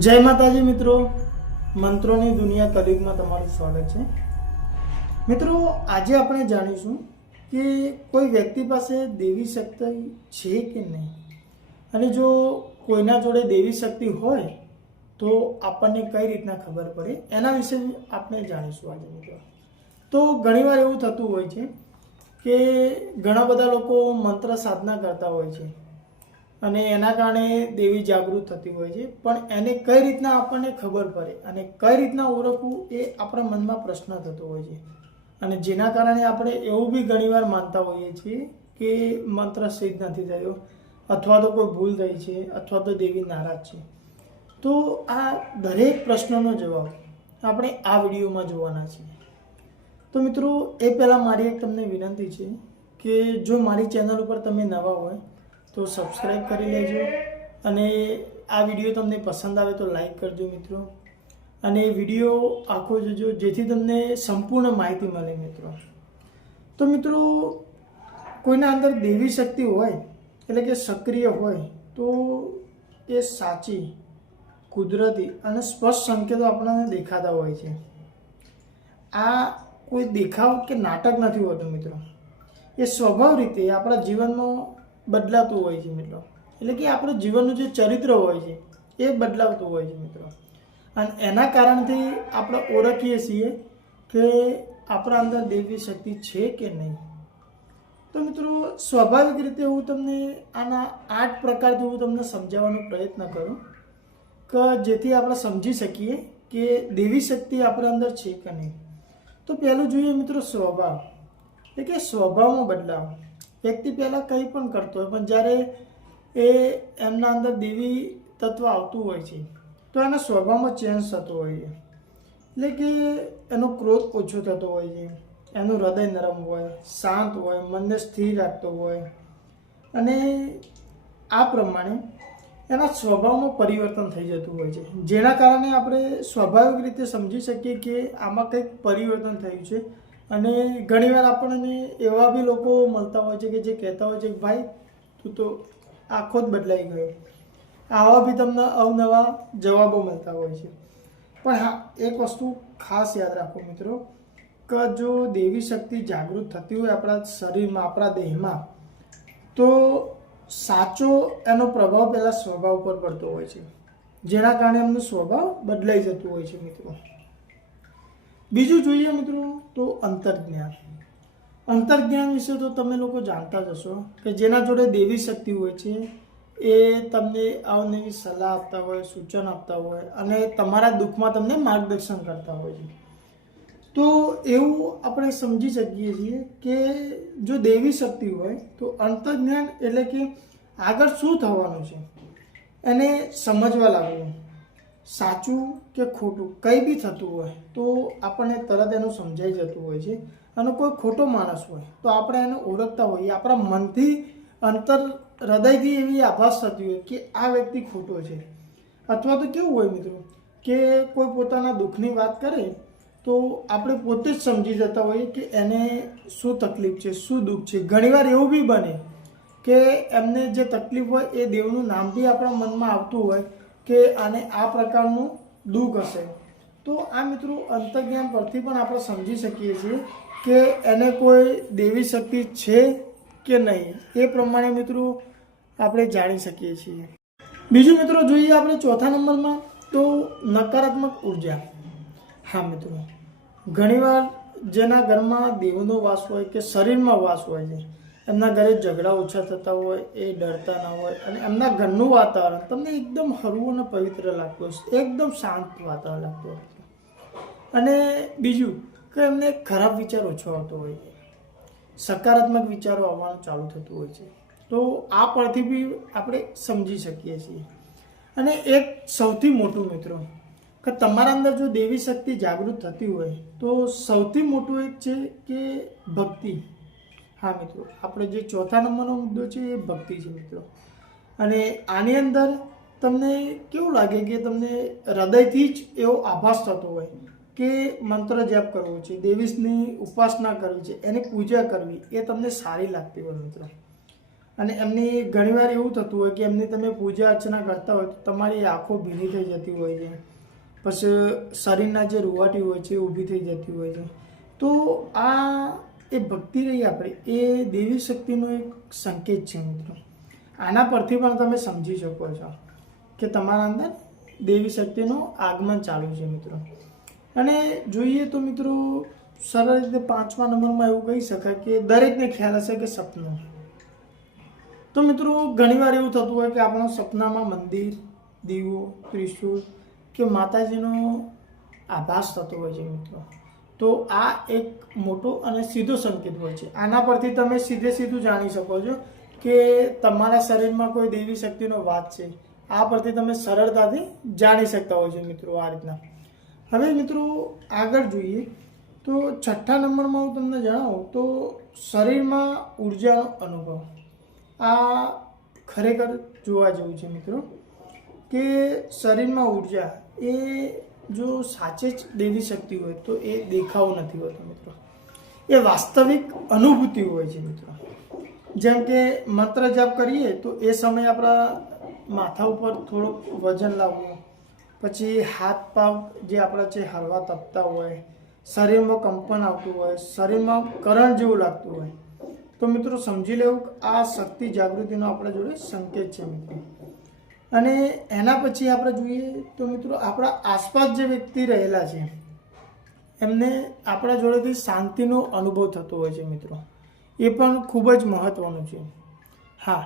જય માતાજી મિત્રો. મંત્રોની દુનિયા કલિગમાં તમારું સ્વાગત છે. મિત્રો, આજે આપણે જાણીશું કે કોઈ વ્યક્તિ પાસે દેવી શક્તિ છે કે નહીં? અને જો કોઈના જોડે દેવી શક્તિ હોય, તો આપણને કઈ રીતના ખબર પડે? એના વિશે આપણે જાણીશું આજે મિત્રો. તો ઘણીવાર એવું થતું હોય છે કે ઘણા બધા લોકો મંત્ર સાધના કરતા હોય છે. અને એના કારણે દેવી જાગૃત થતી હોય છે. પણ એને કઈ રીતના આપણને ખબર પડે અને કઈ રીતના ઓળખવું એ આપણા મનમાં પ્રશ્ન થતો હોય છે. અને જેના કારણે આપણે એવું બી ઘણીવાર માનતા હોઈએ છીએ કે મંત્ર સિદ્ધ નથી થયો, અથવા તો કોઈ ભૂલ થઈ છે, અથવા તો દેવી નારાજ છે. તો આ દરેક પ્રશ્નનો જવાબ આપણે આ વિડીયોમાં જોવાના છીએ તો મિત્રો, એ પહેલાં મારી એક તમને વિનંતી છે કે જો મારી ચેનલ ઉપર તમે નવા હોય તો સબસ્ક્રાઈબ કરી લેજો. અને આ વીડિયો તમને પસંદ આવે તો લાઈક કરજો મિત્રો. અને વીડિયો આખો જોજો, જેથી તમને સંપૂર્ણ માહિતી મળે મિત્રો. તો મિત્રો, કોઈના અંદર દેવી શક્તિ હોય, એટલે કે સક્રિય હોય, તો એ સાચી, કુદરતી અને સ્પષ્ટ સંકેતો આપણને દેખાતા હોય છે. આ કોઈ દેખાવ કે નાટક નથી હોતું મિત્રો. એ સ્વભાવ રીતે આપણા જીવનમાં બદલાતું હોય છે મિત્રો. એટલે કે આપણું જીવનનું જે ચરિત્ર હોય છે, એ બદલાવતું હોય છે મિત્રો. અને એના કારણથી આપણે ઓળખીએ છીએ કે આપણા અંદર દેવી શક્તિ છે કે નહીં. તો મિત્રો, સ્વાભાવિક રીતે હું તમને આના આઠ પ્રકારથી હું તમને સમજાવવાનો પ્રયત્ન કરું કે જેથી આપણે સમજી શકીએ કે દેવી શક્તિ આપણા અંદર છે કે નહીં. તો પહેલું જોઈએ મિત્રો સ્વભાવ. એટલે કે સ્વભાવમાં બદલાવ. વ્યક્તિ પહેલાં કંઈ પણ કરતો હોય, પણ જ્યારે એ એમના અંદર દેવી તત્વ આવતું હોય છે, તો એના સ્વભાવમાં ચેન્જ થતો હોય છે. એટલે કે એનો ક્રોધ ઓછો થતો હોય છે, એનું હૃદય નરમ હોય, શાંત હોય, મનને સ્થિર રાખતો હોય. અને આ પ્રમાણે એના સ્વભાવમાં પરિવર્તન થઈ જતું હોય છે. જેના કારણે આપણે સ્વાભાવિક રીતે સમજી શકીએ કે આમાં કંઈક પરિવર્તન થયું છે. અને ઘણીવાર આપણને એવા બી લોકો મળતા હોય છે કે જે કહેતા હોય છે કે ભાઈ, તું તો આખો જ બદલાઈ ગયો. આવા બી તમને અવનવા જવાબો મળતા હોય છે. પણ હા, એક વસ્તુ ખાસ યાદ રાખો મિત્રો, કે જો દેવી શક્તિ જાગૃત થતી હોય આપણા શરીરમાં, આપણા દેહમાં, તો સાચો એનો પ્રભાવ પહેલાં સ્વભાવ પર પડતો હોય છે. જેના કારણે એમનો સ્વભાવ બદલાઈ જતો હોય છે મિત્રો. બીજું જોઈએ મિત્રો તો અંતર્જ્ઞાન. અંતર્જ્ઞાન વિશે તો તમે લોકો જાણતા જ હશો કે જેના જોડે દેવી શક્તિ હોય છે, એ તમને અવનવી સલાહ આપતા હોય, સૂચન આપતા હોય અને તમારા દુઃખમાં તમને માર્ગદર્શન કરતા હોય છે. તો એવું આપણે સમજી શકીએ છીએ કે જો દેવી શક્તિ હોય તો અંતર્જ્ઞાન એટલે કે આગળ શું થવાનું છે? એને સમજવા લાગવું. સાચું કે ખોટું, કંઈ બી થતું હોય, તો આપણને તરત એનું સમજાઈ જતું હોય છે. અને કોઈ ખોટો માણસ હોય, તો આપણે એને ઓળખતા હોઈએ. આપણા મનથી અંતર, હૃદયથી એવી આભાસ થતી હોય કે આ વ્યક્તિ ખોટો છે. અથવા તો કેવું હોય મિત્રો, કે કોઈ પોતાના દુઃખની વાત કરે, તો આપણે પોતે જ સમજી જતા હોઈએ કે એને શું તકલીફ છે, શું દુઃખ છે. ઘણીવાર એવું બી બને કે એમને જે તકલીફ હોય એ દેવનું નામ બી આપણા મનમાં આવતું હોય કે આને આ પ્રકારનું દુઃખ હશે. તો આ મિત્રો અંતર્જ્ઞાન પરથી પણ આપણે સમજી શકીએ છીએ કે એને કોઈ દેવી શક્તિ છે કે નહીં, એ પ્રમાણે મિત્રો આપણે જાણી શકીએ છીએ. બીજું મિત્રો જોઈએ આપણે ચોથા નંબરમાં તો નકારાત્મક ઊર્જા. હા મિત્રો, ઘણીવાર જેના ઘરમાં દેવનો વાસ હોય કે શરીરમાં વાસ હોય છે એમના ઘરે ઝઘડા ઓછા થતા હોય, એ ડરતા ના હોય અને એમના ઘરનું વાતાવરણ તમને એકદમ હળવું અને પવિત્ર લાગતું હશે. એકદમ શાંત વાતાવરણ લાગતું હશે અને બીજું કે એમને ખરાબ વિચાર ઓછો આવતો હોય છે. સકારાત્મક વિચારો આવવાનું ચાલુ થતું હોય છે. તો આ પરથી બી આપણે સમજી શકીએ છીએ. અને એક સૌથી મોટું મિત્રો, કે તમારા અંદર જો દેવી શક્તિ જાગૃત થતી હોય, તો સૌથી મોટું એક છે કે ભક્તિ. હા, મિત્રો. આપણે જે ચોથા નંબરનો મુદ્દો છે એ ભક્તિ છે, મિત્રો. અને આની અંદર તમને કેવું લાગે કે તમને હૃદયથી જ એવો આભાસ થતો હોય કે મંત્ર જપ કરવો છે, દેવીશની ઉપાસના કરવી છે, એની પૂજા કરવી, એ તમને સારી લાગતી હોય, મિત્રો. અને એમની ઘણીવાર એવું થતું હોય કે એમની તમે પૂજા અર્ચના કરતા હોય તો તમારી આંખો ભીની થઈ જતી હોય છે. પછી શરીરના જે રૂવાટી હોય છે એ ઊભી થઈ જતી હોય છે. તો આ એ ભક્તિ રહી આપણી એ દેવી શક્તિનો એક સંકેત છે મિત્રો. આના પરથી પણ તમે સમજી શકો છો કે તમારા અંદર દેવી શક્તિનું આગમન ચાલુ છે મિત્રો. અને જોઈએ તો મિત્રો, સરળ રીતે પાંચમા નંબરમાં એવું કહી શકાય કે દરેકને ખ્યાલ હશે કે સપનું. તો મિત્રો, ઘણીવાર એવું થતું હોય કે આપણા સપનામાં મંદિર, દીવો ત્રિશુર કે માતાજીનો આભાસ થતો હોય છે મિત્રો. તો આ એક મોટો અને સીધો સંકેત હોય છે. આના પરથી તમે સીધે સીધું જાણી શકો છો કે તમારા શરીરમાં કોઈ દેવી શક્તિનો વાત છે. આ પરથી તમે સરળતાથી જાણી શકતા હોય છે મિત્રો આ રીતના. હવે મિત્રો આગળ જોઈએ તો છઠ્ઠા નંબરમાં હું તમને જણાવું તો શરીરમાં ઉર્જાનો અનુભવ. આ ખરેખર જોવા જેવું છે મિત્રો કે શરીરમાં ઊર્જા એ જો સાચે જ દેવી શક્તિ હોય તો એ દેખાવો નથી હોતો મિત્રો. એ વાસ્તવિક અનુભૂતિ હોય છે મિત્રો. જેમ કે મંત્ર જાપ કરીએ તો એ સમયે આપણા માથા ઉપર થોડુંક વજન લાવવું, પછી હાથ પાવ જે આપણા છે હળવા તપતા હોય, શરીરમાં કંપન આવતું હોય, શરીરમાં કરંટ જેવું લાગતું હોય. તો મિત્રો સમજી લેવું કે આ શક્તિ જાગૃતિનો આપણા જોડે સંકેત છે મિત્રો. અને એના પછી આપણે જોઈએ તો મિત્રો આપણા આસપાસ જે વ્યક્તિ રહેલા છે, એમને આપણા જોડેથી શાંતિનો અનુભવ થતો હોય છે મિત્રો. એ પણ ખૂબ જ મહત્ત્વનું છે. હા,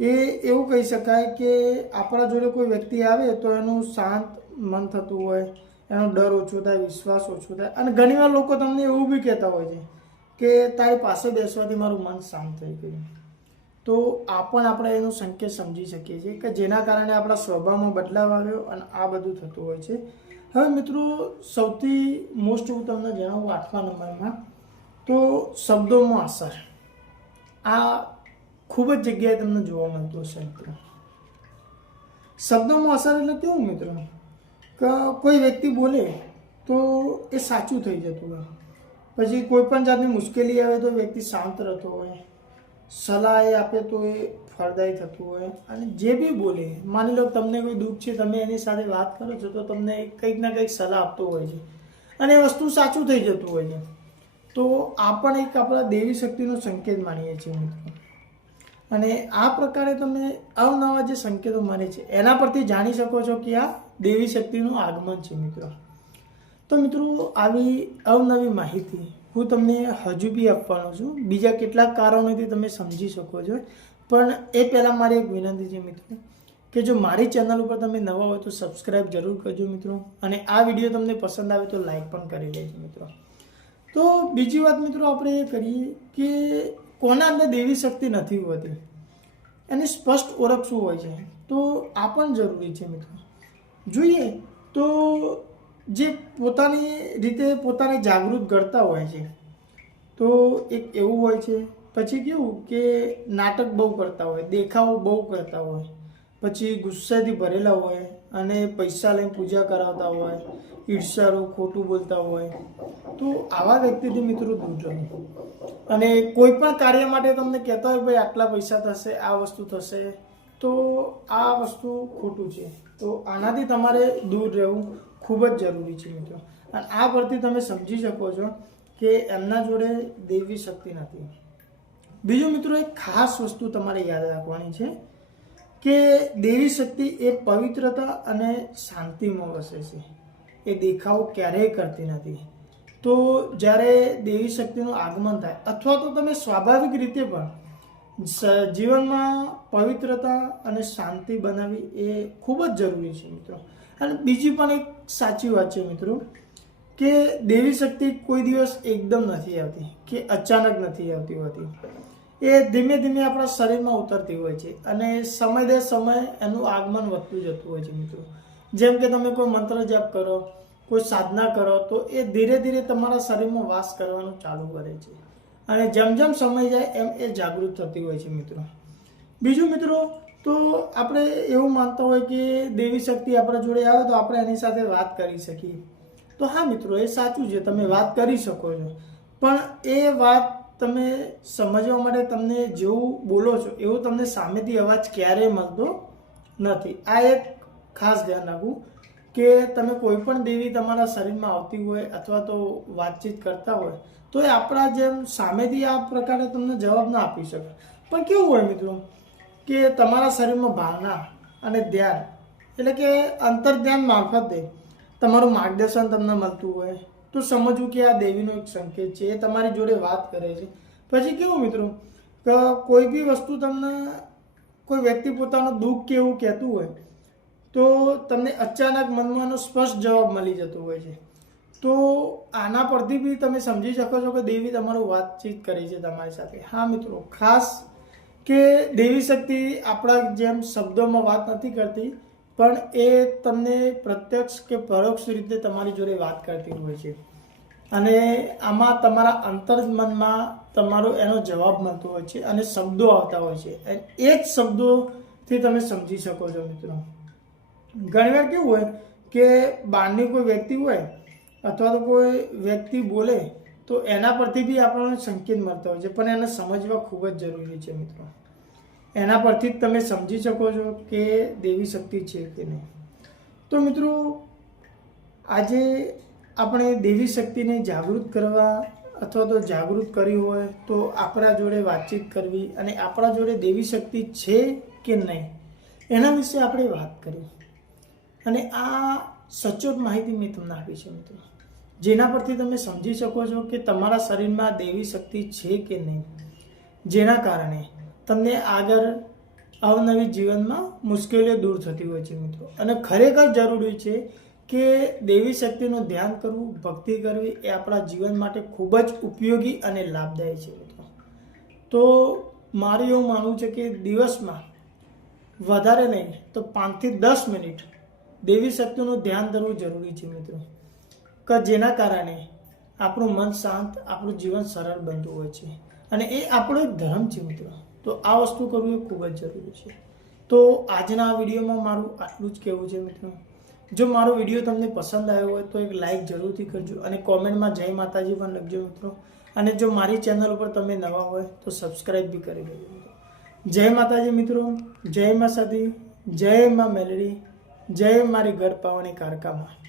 એ એવું કહી શકાય કે આપણા જોડે કોઈ વ્યક્તિ આવે તો એનું શાંત મન થતું હોય, એનો ડર ઓછો થાય, વિશ્વાસ ઓછો થાય અને ઘણીવાર લોકો તમને એવું બી કહેતા હોય છે કે તારી પાસે બેસવાથી મારું મન શાંત થઈ ગયું. તો આ પણ આપણે એનો સંકેત સમજી શકીએ છીએ કે જેના કારણે આપણા સ્વભાવમાં બદલાવ આવ્યો અને આ બધું થતું હોય છે. હવે મિત્રો, સૌથી મોસ્ટ હું તમને જણાવું આઠમા નંબરમાં, તો શબ્દોમાં અસર. આ ખૂબ જ જગ્યાએ તમને જોવા મળતું હશે મિત્રો. શબ્દોમાં અસર એટલે કેવું મિત્રો? કે કોઈ વ્યક્તિ બોલે તો એ સાચું થઈ જતું હોય. પછી કોઈ પણ જાતની મુશ્કેલી આવે તો વ્યક્તિ શાંત રહેતો હોય. સલાહ એ આપે તો એ ફળદાયી થતું હોય. અને જે બી બોલે, માની લો તમને કોઈ દુઃખ છે, તમે એની સાથે વાત કરો છો, તો તમને કંઈક ના કંઈક સલાહ આપતો હોય છે. અને એ વસ્તુ સાચું થઈ જતું હોય છે. તો આ પણ એક આપણા દેવી શક્તિનો સંકેત માનીએ છીએ મિત્રો અને આ પ્રકારે તમે અવનવા જે સંકેતો મળે છે, એના પરથી જાણી શકો છો કે આ દેવી શક્તિનું આગમન છે, મિત્રો. તો મિત્રો, આવી અવનવી માહિતી હું તમને હજુ બી આપવાનો છું. બીજા કેટલાક કારણોથી તમે સમજી શકો છો. પણ એ પહેલાં મારી એક વિનંતી છે મિત્રો, કે જો મારી ચેનલ ઉપર તમે નવા હોય તો સબસ્ક્રાઈબ જરૂર કરજો મિત્રો, અને આ વીડિયો તમને પસંદ આવે તો લાઈક પણ કરી લેજો મિત્રો. તો બીજી વાત મિત્રો આપણે એ કરીએ કે કોના અંદર દેવી શક્તિ નથી હોતી? એની સ્પષ્ટ ઓળખ શું હોય છે? તો આ પણ જરૂરી છે મિત્રો. જોઈએ તો જે પોતાની રીતે પોતાને જાગૃત કરતા હોય છે. તો એક એવું હોય છે, પછી કેવું કે નાટક બહુ કરતા હોય, દેખાવો બહુ કરતા હોય, પછી ગુસ્સાથી ભરેલા હોય અને પૈસા લઈને પૂજા કરાવતા હોય ઈર્ષારો ખોટું બોલતા હોય, તો આવા વ્યક્તિથી મિત્રો દૂર રહો. અને કોઈ પણ કાર્ય માટે તમને કહેતા હોય, ભાઈ, આટલા પૈસા થશે, આ વસ્તુ થશે, તો આ વસ્તુ ખોટું છે. તો આનાથી તમારે દૂર રહેવું ખૂબ જ જરૂરી છે મિત્રો. અને આ પરથી તમે સમજી શકો છો કે એમના જોડે દેવી શક્તિ નથી. બીજું મિત્રો એક ખાસ વસ્તુ તમારે યાદ રાખવાની છે કે દેવી શક્તિ એ પવિત્રતા અને શાંતિમાં વસે છે. એ દેખાવ ક્યારેય કરતી નથી. તો જ્યારે દેવી શક્તિનું આગમન થાય, અથવા તો તમે સ્વાભાવિક રીતે પણ જીવનમાં પવિત્રતા અને શાંતિ બનાવવી એ ખૂબ જ જરૂરી છે મિત્રો. અને બીજી પણ એક સાચી વાત છે મિત્રો, કે દેવી શક્તિ કોઈ દિવસ એકદમ નથી આવતી, કે અચાનક નથી આવતી હોતી. એ ધીમે ધીમે આપણા શરીરમાં ઉતરતી હોય છે અને સમય દે સમય એનું આગમન વધતું જતું હોય છે મિત્રો. જેમ કે તમે કોઈ મંત્ર જપ કરો, કોઈ સાધના કરો, તો એ ધીરે ધીરે તમારા શરીરમાં વાસ કરવાનું ચાલુ કરે છે. અને જેમ જેમ સમય જાય એમ એ જાગૃત થતી હોય છે મિત્રો. બીજું મિત્રો તો આપણે એવું માનતા હોય કે દેવી શક્તિ આપણા જોડે આવે તો આપણે એની સાથે વાત કરી શકીએ. તો હા મિત્રો, એ સાચું છે, તમે વાત કરી શકો છો. પણ એ વાત તમે સમજવા માટે તમને જેવું બોલો છો, એવું તમને સામેથી અવાજ ક્યારેય મળતો નથી. આ એક ખાસ ધ્યાન રાખવું કે તમે કોઈ પણ દેવી તમારા શરીરમાં આવતી હોય અથવા તો વાતચીત કરતા હોય, તો એ આપણા જેમ સામેથી આ પ્રકારે તમને જવાબ ના આપી શકે. પણ કેવું હોય મિત્રો? કે તમારા શરીરમાં ભાવના અને ધ્યાન, એટલે કે અંતર ધ્યાન મારફતે તમારું માર્ગદર્શન તમને મળતું હોય. તો સમજવું કે આ દેવીનો એક સંકેત છે, એ તમારી જોડે વાત કરે છે. પછી કેવું મિત્રો? કે કોઈ બી વસ્તુ તમને, કોઈ વ્યક્તિ પોતાનું દુઃખ કે એવું કહેતું હોય, તો તમને અચાનક મનમાં એનો સ્પષ્ટ જવાબ મળી જતો હોય છે. તો આના પરથી બી તમે સમજી શકો છો કે દેવી તમારું વાતચીત કરે છે તમારી સાથે. હા મિત્રો, ખાસ કે દેવી શક્તિ આપણા જેમ શબ્દોમાં વાત નથી કરતી, પણ એ તમને પ્રત્યક્ષ કે પરોક્ષ રીતે તમારી જોડે વાત કરતી હોય છે. અને આમાં તમારા અંતર્મનમાં તમારો એનો જવાબ મળતો હોય છે અને શબ્દો આવતા હોય છે. એ જ શબ્દોથી તમે સમજી શકો છો મિત્રો. ઘણીવાર કેવું હોય કે બહારની કોઈ વ્યક્તિ હોય અથવા તો કોઈ વ્યક્તિ બોલે તો એના પરથી બી આપણને સંકેત મળતા હોય છે. પણ એને સમજવા ખૂબ જ જરૂરી છે મિત્રો. એના પરથી જ તમે સમજી શકો છો કે દેવી શક્તિ છે કે નહીં. તો મિત્રો, આજે આપણે દેવી શક્તિને જાગૃત કરવા અથવા તો જાગૃત કરી હોય તો આપણા જોડે વાતચીત કરવી અને આપણા જોડે દેવી શક્તિ છે કે નહીં, એના વિશે આપણે વાત કરી. અને આ સચોટ માહિતી મેં તમને આપી છે મિત્રો. જેના પરથી તમે સમજી શકો છો કે તમારા શરીરમાં દેવી શક્તિ છે કે નહીં. જેના કારણે તમને આગળ અવનવી જીવનમાં મુશ્કેલીઓ દૂર થતી હોય છે મિત્રો. અને ખરેખર જરૂરી છે કે દેવી શક્તિનું ધ્યાન કરવું, ભક્તિ કરવી એ આપણા જીવન માટે ખૂબ જ ઉપયોગી અને લાભદાયી છે મિત્રો. તો મારું એવું માનવું છે કે દિવસમાં વધારે નહીં તો પાંચથી દસ મિનિટ દેવી શક્તિનું ધ્યાન કરવું જરૂરી છે મિત્રો. કે જેના કારણે આપણું મન શાંત, આપણું જીવન સરળ બનતું હોય છે. અને એ આપણો એક ધર્મ છે મિત્રો. તો આ વસ્તુ કરવું એ ખૂબ જ જરૂરી છે. તો આજના વિડીયોમાં મારું આટલું જ કહેવું છે મિત્રો. જો મારો વીડિયો તમને પસંદ આવ્યો હોય તો એક લાઈક જરૂરથી કરજો અને કોમેન્ટમાં જય માતાજી પણ લખજો મિત્રો. અને જો મારી ચેનલ ઉપર તમે નવા હોય તો સબસ્ક્રાઈબ બી કરી દેજો જય માતાજી મિત્રો. જય મા સતી. જય મા મેલડી. જય મારી ઘર પાવાની કારકામાં.